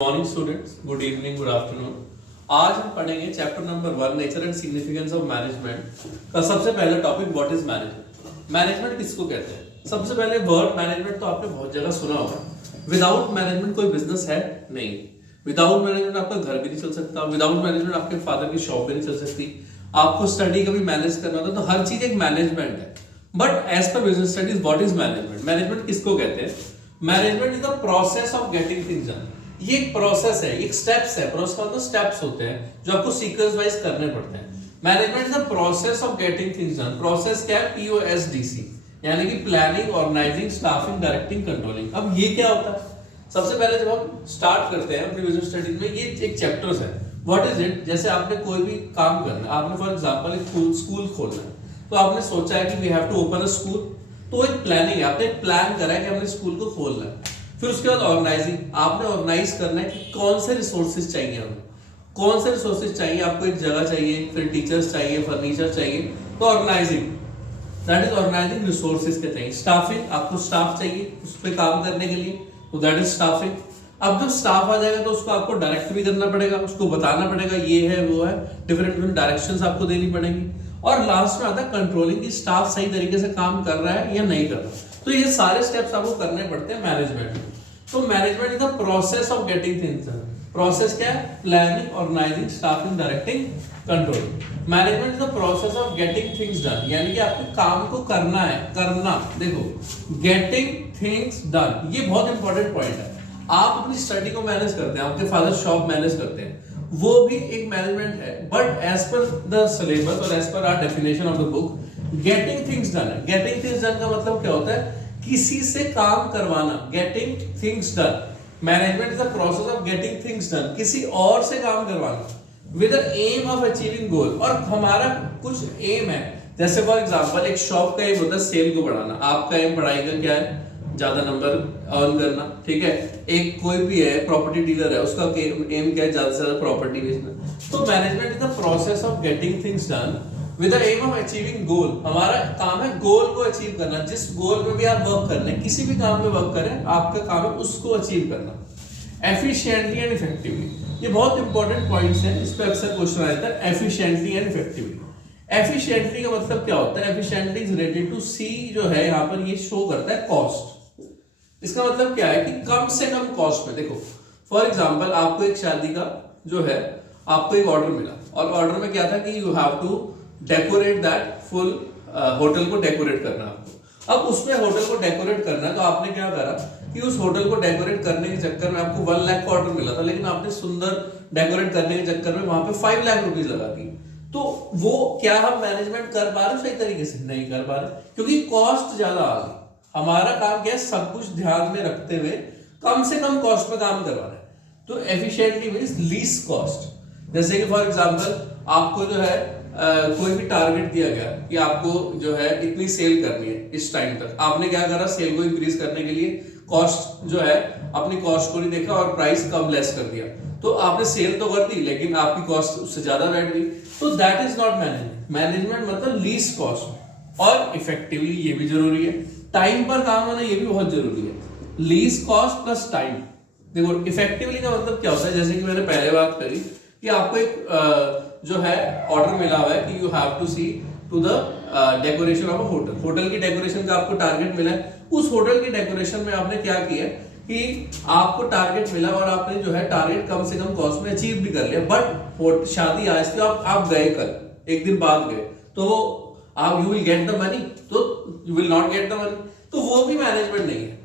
Morning students, good evening, good afternoon. आज हम पढ़ेंगे chapter number 1 nature and significance of management का सबसे पहला topic what is management. Management किसको कहते हैं? सबसे पहले वर्ड मैनेजमेंट तो आपने बहुत जगह सुना होगा। विदाउट मैनेजमेंट कोई बिजनेस है नहीं। विदाउट मैनेजमेंट आपका घर भी नहीं चल सकता। विदाउट मैनेजमेंट आपके फादर की शॉप भी नहीं चल सकती। आपको स्टडी का भी मैनेज करना होता तो हर चीज एक मैनेजमेंट है। But as per business studies what is management? Management किसको कहते हैं? Management is the process of getting things done. ये एक प्रोसेस है, एक स्टेप्स है। प्रोसेस मतलब स्टेप्स होते हैं जो आपको सीक्वेंस वाइज करने पड़ते हैं। Management is the process of getting things done. Process क्या है? POSDC, यानी कि planning, organising, staffing, directing, controlling. अब ये क्या होता है? सबसे पहले जब हम स्टार्ट करते हैं अपनी बिजनेस स्टडीज में, ये एक चैप्टर्स है। What is it? जैसे आपने कोई भी काम करना है, आपने फॉर एग्जांपल एक स्कूल खोलना है, तो आपने सोचा है कि we have to open a school. तो एक प्लानिंग है, आपने एक प्लान करा है कि हमने स्कूल को खोलना है। फिर उसके बाद ऑर्गेनाइजिंग, आपने ऑर्गेनाइज करना है कि कौन से रिसोर्सेज चाहिए हमें, कौन से रिसोर्सेज चाहिए। आपको एक जगह चाहिए, फिर टीचर्स चाहिए, फर्नीचर चाहिए, तो organising, that is organising resources के चाहिए। स्टाफिंग, आपको स्टाफ चाहिए उस पर काम करने के लिए, तो दैट इज स्टाफिंग। अब जब स्टाफ आ जाएगा तो उसको आपको डायरेक्ट भी करना पड़ेगा, उसको बताना पड़ेगा ये है वो है, डिफरेंट डिफरेंट डायरेक्शंस आपको देनी पड़ेगी। और लास्ट में आता है कंट्रोलिंग, की स्टाफ सही तरीके से काम कर रहा है या नहीं कर रहा। तो ये सारे स्टेप्स आपको करने पड़ते हैं मैनेजमेंट में। तो management is the process of getting things done. Process क्या है? Planning, organising, staffing, directing, controlling. Management is the process of getting things done, यानी कि आपको काम को करना है, करना। देखो, गेटिंग थिंग्स डन, ये बहुत इंपॉर्टेंट पॉइंट है। आप अपनी स्टडी को मैनेज करते हैं, आपके फादर शॉप मैनेज करते हैं, वो भी एक मैनेजमेंट है। But as per the syllabus और as per our definition of the book, getting things done है। गेटिंग थिंग्स डन का मतलब क्या होता है? किसी से काम करवाना, getting things done. Management is the process of getting things done, किसी और से काम करवाना with the aim of achieving goal. और हमारा कुछ एम है, जैसे फॉर एग्जांपल एक शॉप का एम होता है सेल को बढ़ाना। आपका एम पढ़ाई का क्या है? ज्यादा नंबर अर्न करना, ठीक है। एक कोई भी है प्रॉपर्टी डीलर है, उसका एम क्या है? ज्यादा से ज्यादा प्रॉपर्टी बेचना। तो management is the process of getting things done with the aim of achieving goal. हमारा काम है गोल को अचीव करना। जिस गोल में भी आप वर्क कर रहे हैं, किसी भी काम में वर्क करें, आपका काम है उसको अचीव करना एफिशिएंटली एंड इफेक्टिवली। ये बहुत इंपॉर्टेंट पॉइंट्स हैं, इस पे अक्सर क्वेश्चन आता है। एफिशिएंटली एंड इफेक्टिवली, एफिशिएंटली का मतलब क्या होता है? एफिशिएंटली इज रिलेटेड टू सी, जो है यहाँ पर ये शो करता है कॉस्ट। इसका मतलब क्या है कि कम से कम कॉस्ट में। देखो फॉर एग्जांपल, आपको एक शादी का जो है, आपको एक ऑर्डर मिला, और ऑर्डर में क्या था कि you have to decorate that full hotel को डेकोरेट करना आपको। अब उसमें होटल को डेकोरेट करना है, तो आपने क्या करा कि उस होटल को डेकोरेट करने के चक्कर में आपको 1 लाख का ऑर्डर मिला था, लेकिन आपने सुंदर डेकोरेट करने के चक्कर में वहां पे 5 लाख रुपीज लगा दी। तो वो क्या हम मैनेजमेंट कर पा रहे सही तरीके से? नहीं कर पा रहे, क्योंकि कॉस्ट ज्यादा आ गई। हमारा काम क्या है? सब कुछ ध्यान में रखते हुए कम से कम कॉस्ट पे काम करवाना है। तो एफिशिएंटली मींस लीस्ट कॉस्ट। जैसे कि फॉर एग्जांपल, आपको जो है कोई भी टारगेट दिया गया कि आपको जो है इतनी सेल करनी है इस टाइम तक। आपने क्या करा? सेल को इंक्रीज करने के लिए कॉस्ट जो है, अपनी कॉस्ट को नहीं देखा और प्राइस कम लेस कर दिया। तो आपने सेल तो कर दी, लेकिन आपकी कॉस्ट उससे ज्यादा बैठ गई। तो that is not management. Management मतलब लीस्ट कॉस्ट। और इफेक्टिवली, ये भी जरूरी है। टाइम पर काम होना, ये भी बहुत जरूरी है। Least cost plus time. देखो इफेक्टिवली का मतलब क्या होता है? जैसे कि मैंने पहले बात करी कि आपको एक जो है ऑर्डर मिला हुआ है कि you have to see to the decoration of a hotel. Hotel की डेकोरेशन का आपको टारगेट मिला है। उस होटल की डेकोरेशन में आपने क्या किया कि आपको टारगेट मिला और आपने जो है टारगेट कम से कम कॉस्ट में अचीव भी कर लिया। बट शादी आज थी, आप गए कल, एक दिन बाद गए, तो आप you will get the money, तो you will not get the money. तो वो भी मैनेजमेंट नहीं है।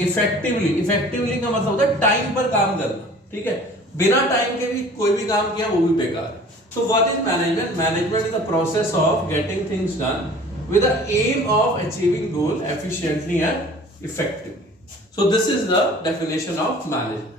इफेक्टिवली का मतलब होता है टाइम पर काम करना, ठीक है। बिना टाइम के भी कोई भी काम किया वो भी बेकार है। So what is management? Management is the process of getting things done with the aim of achieving goal efficiently and effectively. So this is the definition of management.